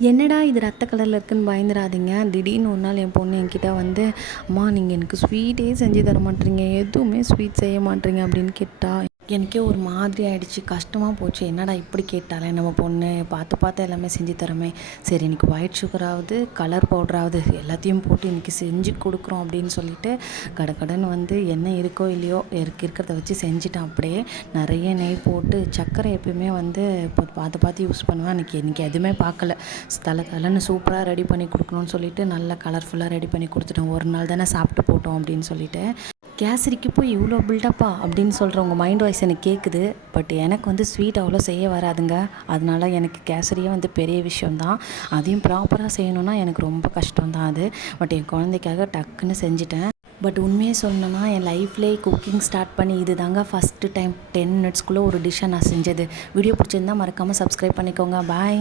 என்னடா இது ரத்த கலரில் இருக்குன்னு பயந்துடாதீங்க. திடீர்னு ஒரு நாள் என் பொண்ணு என்கிட்ட வந்து, அம்மா நீங்கள் எனக்கு ஸ்வீட்டே செஞ்சு தர மாட்டேறீங்க, எதுவுமே ஸ்வீட் செய்ய மாட்டேறீங்க அப்படின்னு கேட்டா. எனக்கே ஒரு மாதிரி ஆகிடுச்சு, கஷ்டமாக போச்சு. என்னடா இப்படி கேட்டாலே நம்ம பொண்ணு, பார்த்து பார்த்து எல்லாமே செஞ்சு தரமே. சரி இன்றைக்கி ஒயிட் சுகராவது கலர் பவுடராவது எல்லாத்தையும் போட்டு இன்றைக்கி செஞ்சு கொடுக்குறோம் அப்படின்னு சொல்லிட்டு கடன்னு வந்து என்ன இருக்கோ இல்லையோ இருக்கிறத வச்சு செஞ்சுட்டேன். அப்படியே நிறைய நெய் போட்டு, சர்க்கரை எப்பயுமே வந்து இப்போ பார்த்து பார்த்து யூஸ் பண்ணுவேன். இன்றைக்கி எதுவுமே பார்க்கல, தலைன்னு சூப்பராக ரெடி பண்ணி கொடுக்கணும்னு சொல்லிட்டு நல்லா கலர்ஃபுல்லாக ரெடி பண்ணி கொடுத்துட்டோம். ஒரு நாள் தானே சாப்பிட்டு போட்டோம் அப்படின்னு சொல்லிட்டு. கேசரிக்கு போய் இவ்வளோ பில்டப்பா அப்படின்னு சொல்கிறவங்க மைண்ட் வாய்ஸ் எனக்கு கேட்குது. பட் எனக்கு வந்து ஸ்வீட் அவ்வளோ செய்ய வராதுங்க. அதனால எனக்கு கேசரியே வந்து பெரிய விஷயந்தான். அதையும் ப்ராப்பராக செய்யணுன்னா எனக்கு ரொம்ப கஷ்டம்தான் அது. பட் என் குழந்தைக்காக டக்குன்னு செஞ்சுட்டேன். பட் உண்மையே சொல்லணுன்னா என் லைஃப்லேயே குக்கிங் ஸ்டார்ட் பண்ணி இது தாங்க ஃபஸ்ட்டு டைம் 10 மினிட்ஸ்க்குள்ளே ஒரு டிஷ்ஷை நான் செஞ்சது. வீடியோ பிடிச்சிருந்தா மறக்காமல் சப்ஸ்கிரைப் பண்ணிக்கோங்க. பாய்.